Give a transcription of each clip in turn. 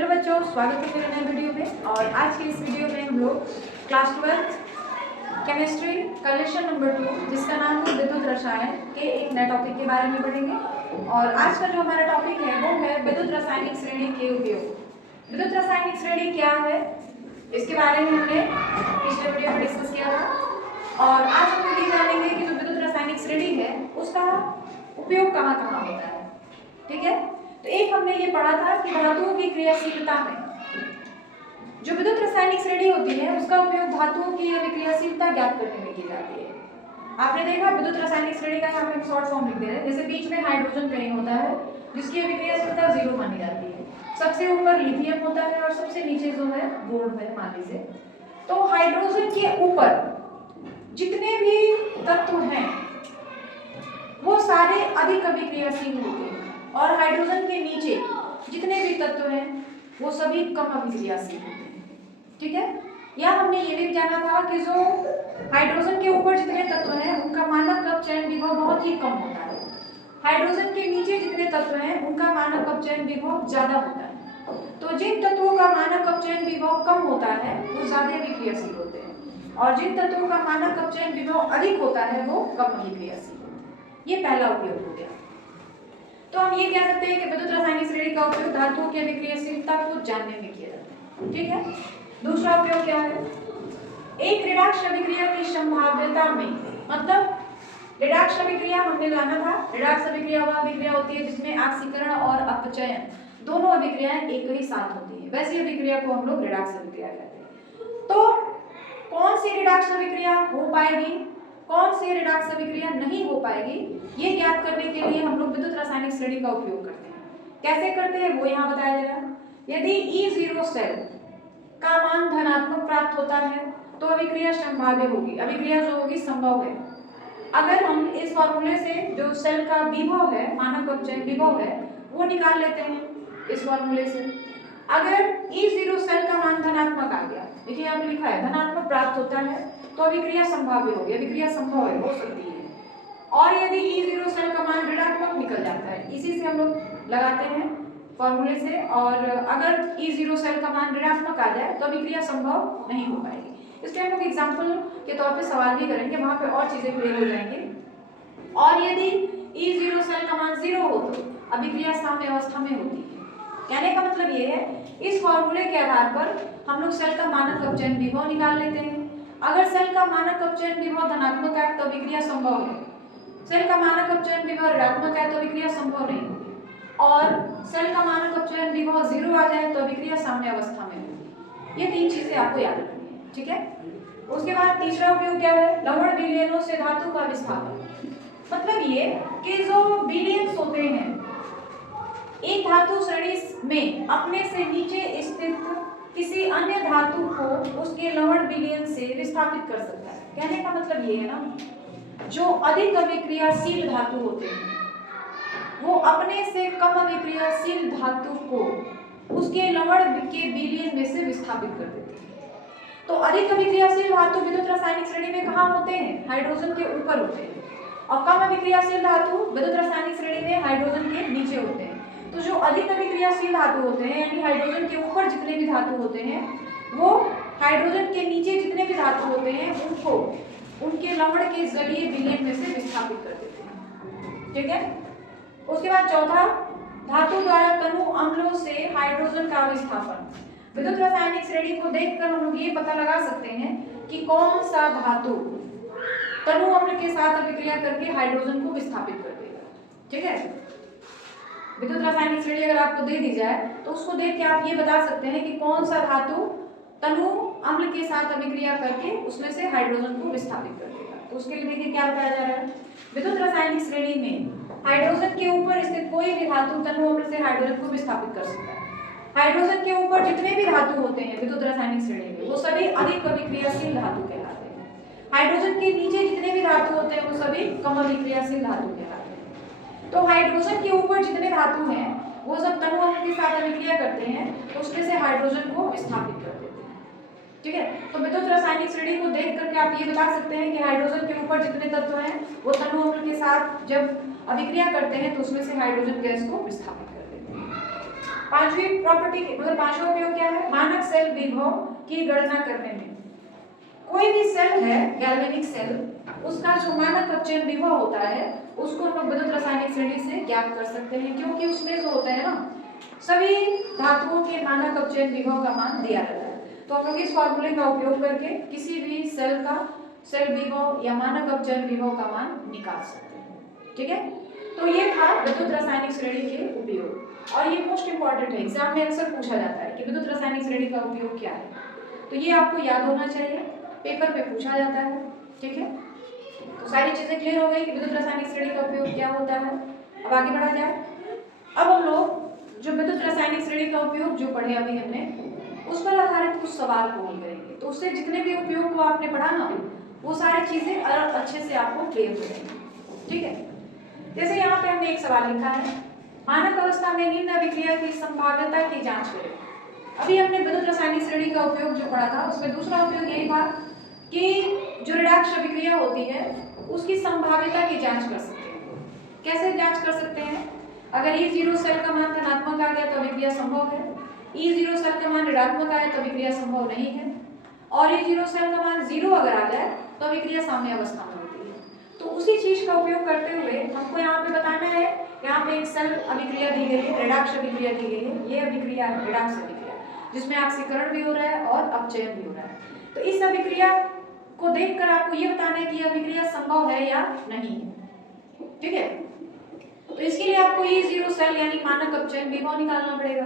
Hello बच्चों, स्वागत है मेरे नए वीडियो में। और आज के इस वीडियो में हम लोग क्लास 12 केमिस्ट्री का लेसन नंबर 2 जिसका नाम है विद्युत रसायन के एक नए टॉपिक के बारे में पढ़ेंगे। और आज का जो हमारा टॉपिक है वो है विद्युत रासायनिक श्रेणी के उपयोग। विद्युत रासायनिक श्रेणी क्या है इसके बारे में हमने पिछले वीडियो में डिस्कस किया था। और आज हम लोग ये जानेंगे कि जो विद्युत रासायनिक श्रेणी है उसका उपयोग कहाँ कहाँ होता है। ठीक है, तो एक हमने ये पढ़ा था कि धातुओं की क्रियाशीलता में जो विद्युत रासायनिक श्रेणी होती है उसका उपयोग धातुओं की अभिक्रियाशीलता ज्ञात करने में की जाती है। आपने देखा विद्युत रासायनिक श्रेणी का हम एक शॉर्ट फॉर्म लिख दे रहे हैं। जैसे बीच में हाइड्रोजन कहीं होता है जिसकी अभिक्रियाशीलता 0 मानी जाती है, सबसे ऊपर लिथियम होता है और सबसे नीचे जो है बोर्ड है मान लीजिए। तो हाइड्रोजन के ऊपर जितने भी तत्व हैं वो सारे अधिक अभिक्रियाशील होते हैं और हाइड्रोजन के नीचे जितने भी तत्व हैं वो सभी कम अभिक्रियाशील होते हैं। ठीक है, या हमने ये भी जाना था कि जो हाइड्रोजन के ऊपर जितने तत्व हैं उनका मानक अपचयन विभव बहुत ही कम होता है, हाइड्रोजन के नीचे जितने तत्व हैं उनका मानक अपचयन विभव ज्यादा होता है। तो जिन तत्वों का मानक अपचयन विभव कम होता है वो ज्यादा अभिक्रियाशील होते हैं और जिन तत्वों का मानक अपचयन विभव अधिक होता है वो कम अभिक्रियाशील। ये पहला उपयोग हो गया। तो हम ये कह सकते हैं कि विद्युत रासायनिक श्रेणी का उपयोग धातुओं की अभिक्रियाशीलता को जानने में किया जाता है। ठीक है, दूसरा उपयोग क्या है? एक ऋणाक्ष अभिक्रिया की संभाव्यता में, मतलब ऋणाक्ष अभिक्रिया हमने जाना था। ऋणाक्ष अभिक्रिया वह अभिक्रिया होती है जिसमें ऑक्सीकरण और अपचयन दोनों अभिक्रियाएं एक ही साथ होती है, वैसी अभिक्रिया को हम लोग ऋणाक्ष अभिक्रिया कहते हैं। तो कौन सी ऋणाक्ष अभिक्रिया हो पाएगी, कौन सी ऋणाक्ष अभिक्रिया नहीं हो पाएगी, ये ज्ञात करने के लिए हम लोग विद्युत रासायनिक श्रेणी का उपयोग करते हैं। कैसे करते हैं वो यहाँ बताया जा रहा है। यदि E0 सेल का मान धनात्मक प्राप्त होता है तो अभिक्रिया संभाव्य होगी, अभिक्रिया जो होगी संभव है। अगर हम इस फॉर्मूले से जो सेल का विभव है, मानक अपचयन विभव है, वो निकाल लेते हैं इस फॉर्मूले से। अगर E0 सेल का मान धनात्मक आ गया, देखिए यहाँ पे लिखा है धनात्मक प्राप्त होता है तो अभिक्रिया संभाव्य होगी, अभिक्रिया संभव है, हो सकती है। और यदि E0 सेल का मान ऋणात्मक निकल जाता है, इसी से हम लोग लगाते हैं फॉर्मूले से। और अगर E0 सेल का मान ऋणात्मक आ जाए तो अभिक्रिया संभव नहीं हो पाएगी। इसके हम लोग एग्जाम्पल के तौर पे सवाल भी करेंगे, वहां पे और चीजें क्लियर हो जाएंगी। और यदि E0 सेल का मान 0 हो तो अभिक्रिया साम्य अवस्था में होती है। कहने का मतलब ये है, इस फॉर्मूले के आधार पर हम लोग सेल का मानक अपचयन विभव निकाल लेते हैं। अगर सेल का मानक अपचयन विभव धनात्मक है तो अभिक्रिया संभव है, सेल का मानक अपचयन विभव ऋणात्मक है तो अभिक्रिया संभव नहीं होगी, और सेल का मानक अपचयन विभव 0 आ जाए तो अभिक्रिया साम्य अवस्था में होगी। ये तीन चीजें आपको याद रखनी है। ठीक है, उसके बाद तीसरा उपयोग क्या है? लवण विलयनों से धातु का विस्थापन। मतलब ये कि जो विलयन होते हैं एक धातु श्रेणी में अपने से नीचे स्थित किसी अन्य धातु को उसके लवण विलयन से विस्थापित कर सकता है। कहने का मतलब ये है ना, जो अधिक अभिक्रियाशील धातु होते हैं वो अपने से कम अभिक्रियाशील धातु को उसके लवण के विलयन में से विस्थापित कर देते हैं। तो अधिक अभिक्रियाशील धातु विद्युत रासायनिक श्रेणी में कहाँ होते हैं? हाइड्रोजन के ऊपर होते हैं। और कम अभिक्रियाशील धातु विद्युत रासायनिक श्रेणी में हाइड्रोजन के नीचे होते हैं। तो जो अधिक अभिक्रियाशील धातु होते हैं यानी हाइड्रोजन के ऊपर जितने भी धातु होते हैं वो हाइड्रोजन के नीचे जितने भी धातु होते हैं उनको उनके लवण के जलीय विलयन में से विस्थापित कर देते हैं। ठीक है, उसके बाद चौथा, धातु द्वारा तनु अम्लों से हाइड्रोजन का विस्थापन। विद्युत रासायनिक श्रेणी को देखकर हम लोग ये पता लगा सकते हैं कि कौन सा धातु तनु अम्ल के साथ अभिक्रिया करके हाइड्रोजन को विस्थापित कर देगा। ठीक है, विद्युत रासायनिक श्रेणी अगर आपको दे दी जाए तो उसको देख के आप ये बता सकते हैं कि कौन सा धातु तनु अम्ल के साथ अभिक्रिया करके उसमें से हाइड्रोजन को विस्थापित कर देगा। तो उसके लिए देखिए क्या बताया जा रहा है, विद्युत रासायनिक श्रेणी में हाइड्रोजन के ऊपर स्थित कोई भी धातु तनु अम्ल से हाइड्रोजन को विस्थापित कर सकता है। हाइड्रोजन के ऊपर जितने भी धातु होते हैं विद्युत रासायनिक श्रेणी में वो सभी अधिक अभिक्रियाशील धातु कहलाते हैं। हाइड्रोजन के नीचे जितने भी धातु होते हैं वो सभी कम अभिक्रियाशील धातु कहलाते हैं। तो हाइड्रोजन के ऊपर जितने धातु हैं वो जब तनु अम्ल के साथ अभिक्रिया करते हैं तो उसमें से हाइड्रोजन को विस्थापित कर देते हैं। ठीक है, तो विद्युत रासायनिक श्रेणी को देख करके आप ये बता सकते हैं कि हाइड्रोजन के ऊपर जितने तत्व हैं वो तनु अम्ल के साथ जब अभिक्रिया करते हैं तो उसमें से हाइड्रोजन गैस को विस्थापित कर देते हैं। पांचवी प्रॉपर्टी मतलब पांचवा उपयोग क्या है? मानक सेल विभव की गणना करने में। कोई भी सेल है गैल्वेनिक सेल, उसका जो मानक अपचयन विभव होता है उसको हम लोग विद्युत रासायनिक श्रेणी से ज्ञात कर सकते हैं, क्योंकि उसमें जो होता है ना सभी धातुओं के मानक अपचयन विभव का मान दिया रहता है। तो हम लोग इस फॉर्मूले का उपयोग करके किसी भी सेल का सेल विभव या मानक अपचयन विभव का मान निकाल सकते हैं। ठीक है, तो ये था विद्युत रासायनिक श्रेणी के उपयोग, और ये मोस्ट इंपॉर्टेंट है, एग्जाम में अक्सर पूछा जाता है कि विद्युत रासायनिक श्रेणी का उपयोग क्या है, तो ये आपको याद होना चाहिए, पेपर में पूछा जाता है। ठीक है, तो सारी चीजें क्लियर हो गई कि विद्युत रासायनिक श्रेणी का उपयोग क्या होता है। अब आगे बढ़ा जाए। अब हम लोग जो विद्युत रासायनिक श्रेणी का उपयोग जो पढ़े अभी हमने, उस पर आधारित कुछ सवाल को हल करेंगे, तो उससे जितने भी उपयोग को आपने पढ़ा ना वो सारी चीजें अच्छे से आपको क्लियर हो जाएंगी। ठीक है, जैसे यहाँ पे हमने एक सवाल लिखा है, मानक अवस्था में निम्न अभिक्रिया की संभाव्यता की जांच करें। अभी हमने विद्युत रासायनिक श्रेणी का उपयोग जो पढ़ा था उसमें दूसरा उपयोग यही था कि जो रिडक्स अभिक्रिया होती है उसकी संभाव्यता की जांच कर सकते हैं। कैसे जांच कर सकते हैं? अगर E0 सेल का मान धनात्मक आ गया तो अभिक्रिया संभव है, E0 सेल का मान ऋणात्मक आया तो अभिक्रिया संभव नहीं है, और E0 सेल का मान 0 अगर आ जाए तो अभिक्रिया साम्य अवस्था में होती है। तो उसी चीज का उपयोग करते हुए हमको यहाँ पे बताना है, यहाँ पे एक सेल अभिक्रिया दी गई है, रिडक्स अभिक्रिया दी गई है, ये अभिक्रिया है रिडक्स अभिक्रिया, जिसमें ऑक्सीकरण भी हो रहा है और अपचयन भी हो रहा है। तो इस अभिक्रिया को देखकर आपको ये बताना है कि अभिक्रिया संभव है या नहीं है। ठीक है, तो इसके लिए आपको E0 सेल यानी मानक अपचयन विभव निकालना पड़ेगा।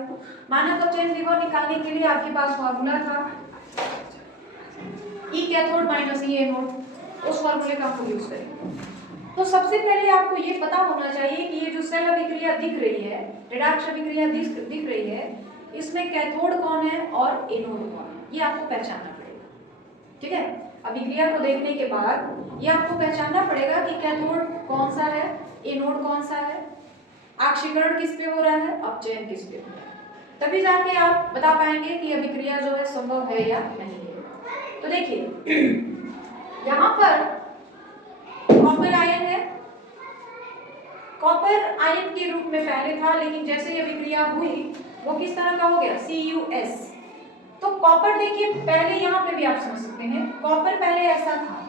मानक अपचयन विभव निकालने के लिए आपके पास फॉर्मूला था E cathode minus E anode, उस फॉर्मूले का आपको यूज करेंगे। तो सबसे पहले आपको ये पता होना चाहिए कि ये जो सेल अभिक्रिया दिख रही है, रिडक्स अभिक्रिया दिख रही है, इसमें कैथोड कौन है और एनोड कौन है, ये आपको पहचानना पड़ेगा। ठीक है, अभिक्रिया को देखने के बाद ये आपको पहचानना पड़ेगा कि कैथोड कौन सा है, एनोड कौन सा है, ऑक्सीकरण किस पे हो रहा है, अपचयन किस पे हो रहा है, तभी जाके आप बता पाएंगे कि अभिक्रिया जो है संभव है या नहीं है। तो देखिए यहाँ पर कॉपर आयन है, कॉपर आयन के रूप में पहले था, लेकिन जैसे ही अभिक्रिया हुई वो किस तरह का हो गया, CuS। तो कॉपर देखिए पहले यहाँ पे भी आप समझ सकते हैं, कॉपर पहले ऐसा था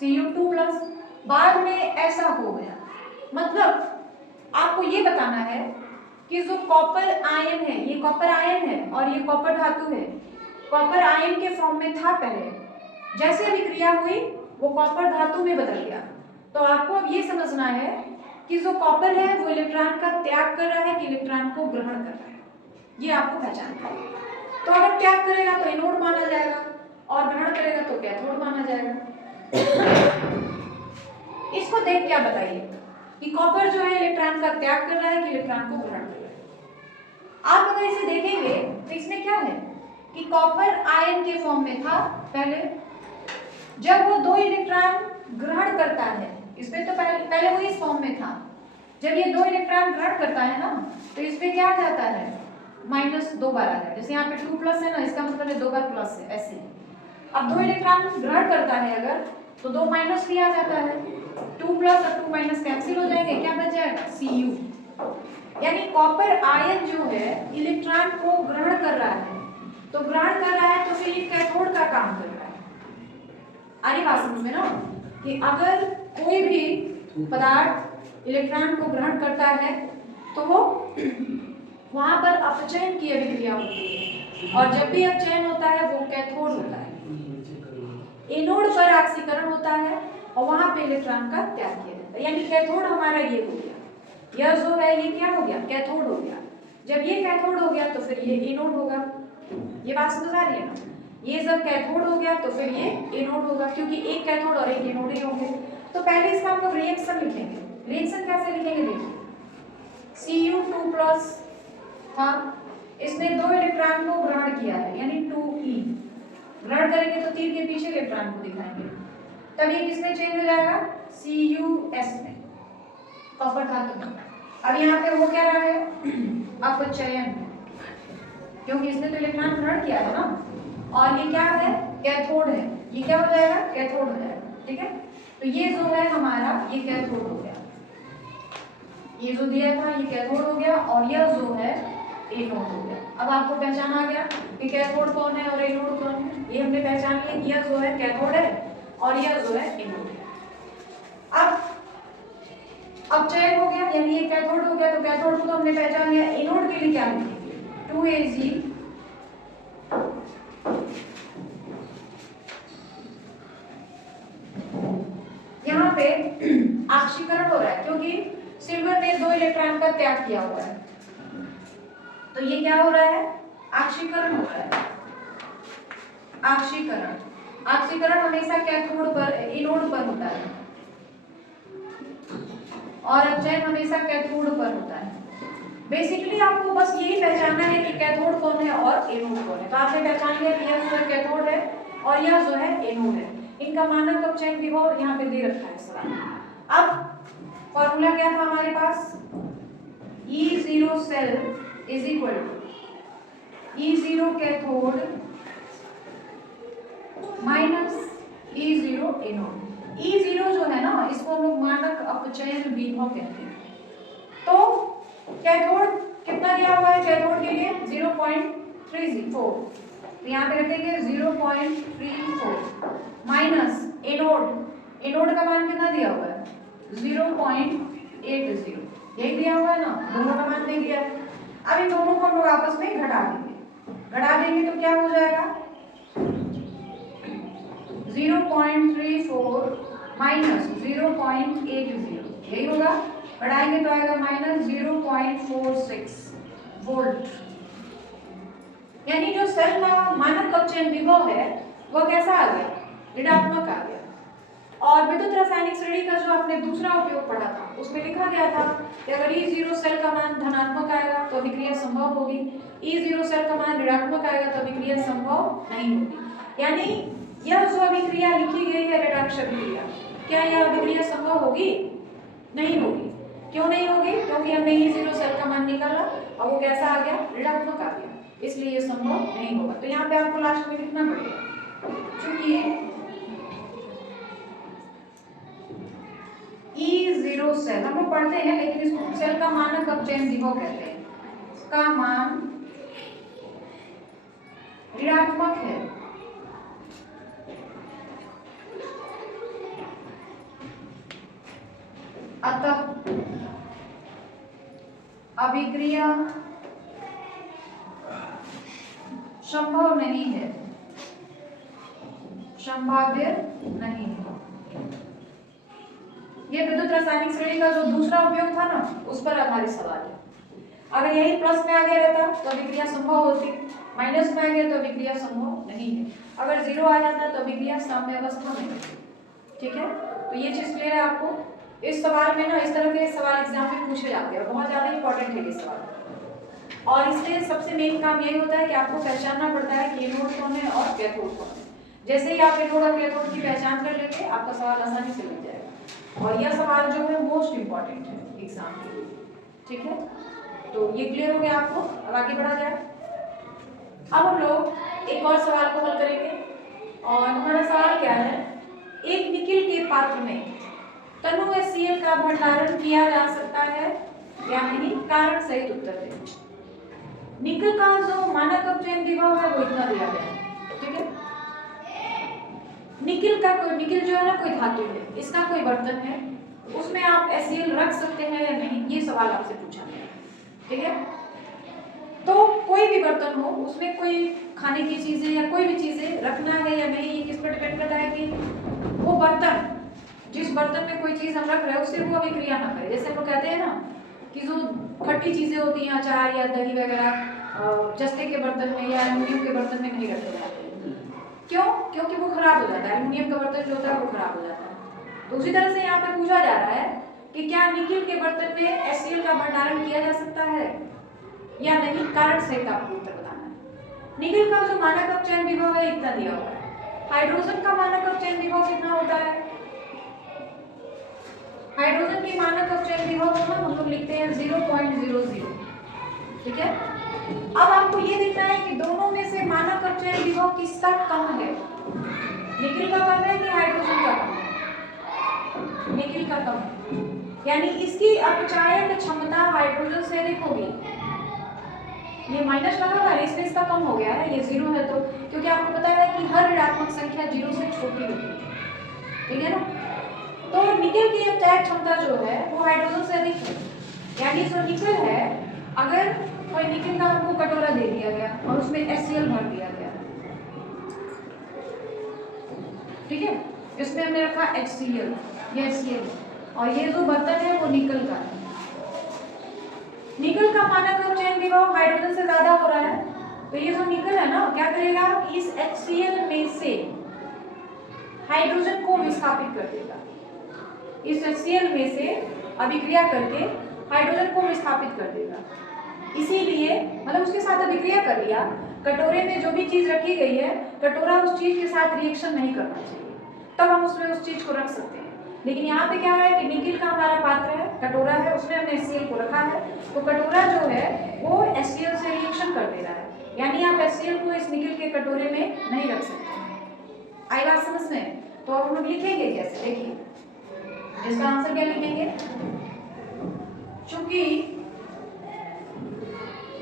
Cu2+, बाद में ऐसा हो गया। मतलब आपको ये बताना है कि जो कॉपर आयन है, ये कॉपर आयन है और ये कॉपर धातु है, कॉपर आयन के फॉर्म में था पहले, जैसे अभिक्रिया हुई वो कॉपर धातु में बदल गया। तो आपको अब ये समझना है कि जो कॉपर है वो इलेक्ट्रॉन का त्याग कर रहा है कि इलेक्ट्रॉन को ग्रहण कर रहा है, ये आपको पहचानना है। तो अगर त्याग करेगा तो एनोड माना जाएगा और ग्रहण करेगा तो कैथोड माना जाएगा। इसको देख क्या बताइए कि कॉपर जो है इलेक्ट्रॉन का त्याग कर रहा है कि इलेक्ट्रॉन को ग्रहण कर रहा है। आप अगर इसे देखेंगे तो इसमें क्या है कि कॉपर आयन के फॉर्म में था पहले, जब वो 2 इलेक्ट्रॉन ग्रहण करता है, इसमें तो पहले वो इस फॉर्म में था, जब ये 2 इलेक्ट्रॉन ग्रहण करता है ना तो इसमें क्या आ जाता है, -2 बार आ जाता है। जैसे यहाँ पे 2+ है ना, इसका मतलब है 2 बार प्लस है, ऐसे। अब 2 इलेक्ट्रॉन ग्रहण करता है अगर तो 2 माइनस भी आ जाता है, 2+ और 2 - कैंसिल हो जाएंगे, क्या बच जाएगा, Cu। यानी कॉपर आयन जो है इलेक्ट्रॉन को ग्रहण कर रहा है, तो ग्रहण कर रहा है तो फिर ये कैथोड का काम कर रहा है। आ रही बात समझ में ना, कि अगर कोई भी पदार्थ इलेक्ट्रॉन को ग्रहण करता है तो वो वहां पर अपचयन की अभिक्रिया होती है, और जब भी अपचयन होता है वो कैथोड होता है। एनोड पर ऑक्सीकरण होता है और वहां पे इलेक्ट्रॉन का त्याग किया जाता है, यानी कैथोड हमारा ये हो गया, यह जो है ये क्या हो गया, कैथोड हो गया। जब ये कैथोड हो गया तो फिर ये एनोड होगा। ये बात समझ आ रही है ना, ये जब कैथोड हो गया तो फिर ये एनोड होगा, क्योंकि एक कैथोड और एक एनोड ही होंगे। तो पहले इसका हम लोग रिएक्शन लिखेंगे। रिएक्शन कैसे लिखेंगे, देखिए Cu2+ था, इसने 2 इलेक्ट्रॉन को ग्रहण किया है यानी 2e, ग्रहण करेंगे तो तीर के पीछे इलेक्ट्रॉन को दिखाएंगे, तब ये किसमें चेंज हो जाएगा, Cus में, कॉपर धातु में। अब यहाँ पे वो क्या रहा है, अपचयन, क्योंकि इसने तो इलेक्ट्रॉन ग्रहण किया है ना, और ये क्या है, कैथोड है, ये क्या हो जाएगा, कैथोड हो जाएगा। ठीक है, तो ये जो है हमारा ये कैथोड हो गया, ये जो दिया था ये कैथोड हो गया, और यह जो है एनोड हो गया। अब आपको पहचान आ गया कि कैथोड कौन है और एनोड कौन है। ये हमने पहचान लिया कि यह जो है कैथोड है और यह जो है एनोड है। अब चयन हो गया, यानी ये कैथोड हो गया, तो कैथोड को तो हमने पहचान लिया। एनोड के लिए क्या लिखेंगे? 2Ag यहाँ पे ऑक्सीकरण हो रहा है क्योंकि सिल्वर ने 2 इलेक्ट्रॉन का त्याग किया हुआ है, तो ये क्या हो रहा है? ऑक्सीकरण हो रहा है। ऑक्सीकरण हमेशा कैथोड पर, एनोड पर होता है और अपचयन हमेशा कैथोड पर होता है। बेसिकली आपको बस यही पहचानना है कि कैथोड कौन है और एनोड कौन है। तो आपने पहचान लिया कि यह जो है कैथोड है और यह जो है एनोड है। इनका मानक अपचयन विभव यहाँ पे दे रखा है सवाल। अब फॉर्मूला क्या था हमारे पास? E0 cell is equal to E0 cathode minus E0 anode. E0 जो है ना, इसको हम लोग मानक अपचयन विभव कहते हैं। तो कैथोड कितना दिया हुआ है? कैथोड के लिए 0.34, तो यहाँ पे रखेंगे 0.34 माइनस एनोड का मान कितना दिया हुआ है? 0.80, यही दिया हुआ है ना, दोनों का मान दे दिया है। अब इन दोनों को हम लोग आपस में घटा देंगे तो क्या हो जाएगा? 0.34 माइनस 0.80, यही होगा। बढ़ाएंगे तो आएगा माइनस 0.46 वोल्ट। यानी जो सेल का मानक अपचयन विभव है वह कैसा आ गया? ऋणात्मक आ गया। और विद्युत रासायनिक श्रेणी का जो आपने दूसरा उपयोग पढ़ा था उसमें लिखा गया था कि अगर E0 सेल का मान धनात्मक आएगा तो अभिक्रिया संभव होगी, E0 सेल का मान ऋणात्मक आएगा तो अभिक्रिया संभव नहीं होगी। यानी यह जो अभिक्रिया लिखी गई है रिडक्शन अभिक्रिया, क्या यह अभिक्रिया संभव होगी? नहीं होगी। क्यों नहीं होगी? क्योंकि हमने E0 सेल का मान निकाला और वो कैसा आ गया? ऋणात्मक आ गया, इसलिए ये संभव नहीं होगा। तो यहाँ पे आपको लास्ट में लिखना पड़ेगा, क्योंकि E0 सेल हम लोग पढ़ते हैं लेकिन इसको सेल का मानक अपचयन विभव कहते हैं, का मान ऋणात्मक है, अतः अभिक्रिया संभव नहीं है, संभाव्य नहीं है। ये विद्युत रासायनिक श्रेणी का जो दूसरा उपयोग था ना, उस पर आधारित सवाल है। अगर यही प्लस में आगे रहता तो अभिक्रिया संभव होती, माइनस में आ गया तो अभिक्रिया संभव नहीं है, अगर 0 आ जाता तो अभिक्रिया साम्य अवस्था में होती। ठीक है, तो ये चीज क्लियर है आपको। इस सवाल में ना इस तरह के सवाल एग्जाम में पूछे जाते हैं, बहुत ज्यादा इंपॉर्टेंट है ये सवाल। और इससे सबसे मेन काम यही होता है कि आपको पहचानना पड़ता है कि एनोड कौन है और कैथोड कौन है। जैसे ही आप एनोड और कैथोड की पहचान कर लेंगे आपका सवाल आसानी से मिल जाएगा। और यह सवाल जो है मोस्ट इंपॉर्टेंट है एग्जाम के लिए। ठीक है, तो ये क्लियर हो गया आपको। अब आगे बढ़ा जाए। अब हम लोग एक और सवाल को हल करेंगे और हमारा सवाल क्या है? एक निकिल के पात्र में तनु HCl का भंडारण किया जा सकता है या नहीं? कारण सहित उत्तर दें। निकिल का जो मानक अपचयन विभव है वो इतना दिया गया है। ठीक है, निकिल जो है ना कोई धातु है, इसका कोई बर्तन है, उसमें आप HCl रख सकते हैं या नहीं, ये सवाल आपसे पूछा गया। ठीक है, तो कोई भी बर्तन हो उसमें कोई खाने की चीजें या कोई भी चीजें रखना है या नहीं, ये किस पर डिपेंड करता है कि वो बर्तन, जिस बर्तन में कोई चीज हम रख रहे हैं उससे वो अभिक्रिया ना करे। जैसे हम लोग कहते हैं ना कि जो खट्टी चीजें होती हैं, अचार या दही वगैरह, जस्ते के बर्तन में या एल्युमिनियम के बर्तन में नहीं रखे जाते। क्यों? क्योंकि वो खराब हो जाता है, एल्युमिनियम का बर्तन जो होता है वो खराब हो जाता है। तो उसी तरह से यहाँ पे पूछा जा रहा है कि क्या निकिल के बर्तन में HCl का भंडारण किया जा सकता है या नहीं? कारण सहित आपको उत्तर बताना है। निकिल का जो मानक अपचयन विभव है इतना दिया हुआ है। हाइड्रोजन का मानक अपचयन विभव कितना होता है? हाइड्रोजन के मानक अपचयन विभव को हम लोग लिखते हैं 0.00। ठीक है, अब आपको ये देखना है कि दोनों में से मानक अपचयन विभव किसका कम है? निकिल का कम है कि हाइड्रोजन का कम है? निकिल का कम है, यानी इसकी अपचायक क्षमता हाइड्रोजन से अधिक होगी। ये माइनस लगा हुआ है इसलिए इसका कम हो गया है, ये 0 है तो, क्योंकि आपको पता है कि हर ऋणात्मक संख्या 0 से छोटी होती है, ठीक है ना। तो निकल की अटैक क्षमता जो है वो हाइड्रोजन से अधिक है, यानी जो निकल है, अगर कोई निकल का हमको कटोरा दे दिया गया और उसमें HCl भर दिया गया, ठीक है, इसमें हमने रखा HCl, ये HCl, और ये जो बर्तन है वो निकल का है। निकल का मानक अपचयन विभव हाइड्रोजन से ज्यादा हो रहा है, तो ये जो निकल है ना क्या करेगा कि इस HCl में से हाइड्रोजन को विस्थापित कर देगा, इस HCl में से अभिक्रिया करके हाइड्रोजन को विस्थापित कर देगा। इसीलिए मतलब उसके साथ अभिक्रिया कर लिया, कटोरे में जो भी चीज रखी गई है, कटोरा उस चीज के साथ रिएक्शन नहीं करना चाहिए, तब हम उसमें उस चीज को रख सकते हैं। लेकिन यहाँ पे क्या है कि निकल का हमारा पात्र है, कटोरा है, उसमें हमने HCl को रखा है, तो कटोरा जो है वो HCl से रिएक्शन कर दे रहा है, यानी आप HCl को इस निकल के कटोरे में नहीं रख सकते। आई बात समझ में? तो अब हम लोग लिखेंगे कैसे, देखिए इसका आंसर क्या लिखेंगे, चूंकि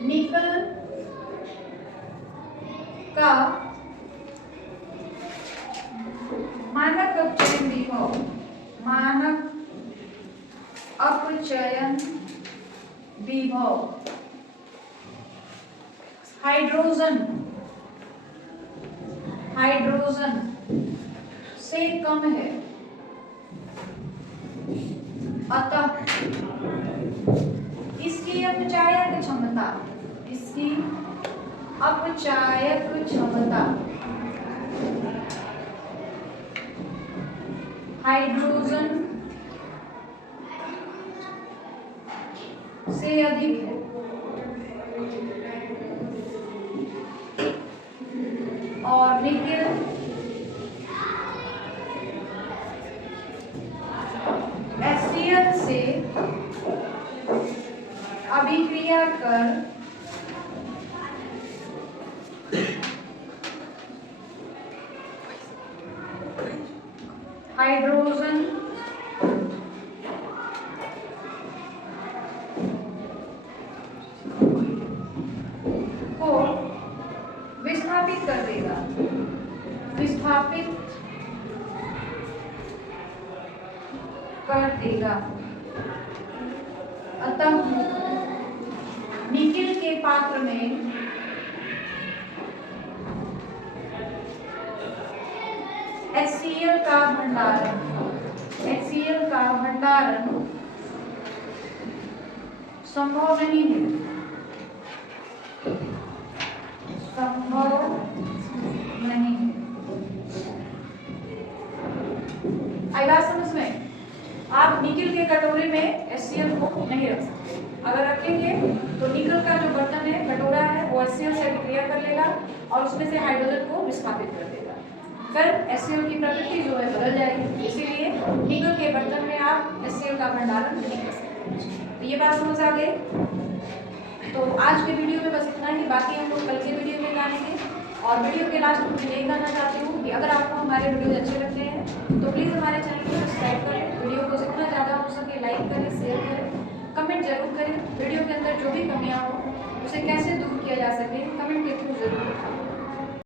निकल का मानक अपचयन विभव, मानक अपचयन विभव हाइड्रोजन से कम है, अतः इसकी अपचायक क्षमता, इसकी अपचायक क्षमता हाइड्रोजन से अधिक है, और निकल HCl से अभिक्रिया कर हाइड्रोजन को विस्थापित कर देगा, विस्थापित कर देगा। अतः निकल के पात्र में HCl का भंडारण, HCl का भंडारण संभव नहीं है, संभव नहीं है। आई बात समझ में? आप निकल के कटोरे में HCl को नहीं रख सकते, अगर रखेंगे तो निकल का जो बर्तन है, कटोरा है, वो HCl से अभिक्रिया कर लेगा और उसमें से हाइड्रोजन को विस्थापित कर देगा, फिर HCl की प्रकृति जो है बदल जाएगी, इसीलिए निकल के बर्तन में आप HCl का भंडारण नहीं कर सकते। तो ये बात समझ आ गई। तो आज के वीडियो में बस इतना ही, बाकी हम लोग कल के वीडियो में जानेंगे। और वीडियो के लास्ट में यही कहना चाहती हूँ कि अगर आपको हमारे वीडियोज अच्छे लगते हैं तो प्लीज़ हमारे चैनल को सब्सक्राइब करें, वीडियो को जितना ज़्यादा हो सके लाइक करें, शेयर करें, कमेंट जरूर करें। वीडियो के अंदर जो भी कमियाँ हो उसे कैसे दूर किया जा सके कमेंट के थ्रू जरूर बताएं।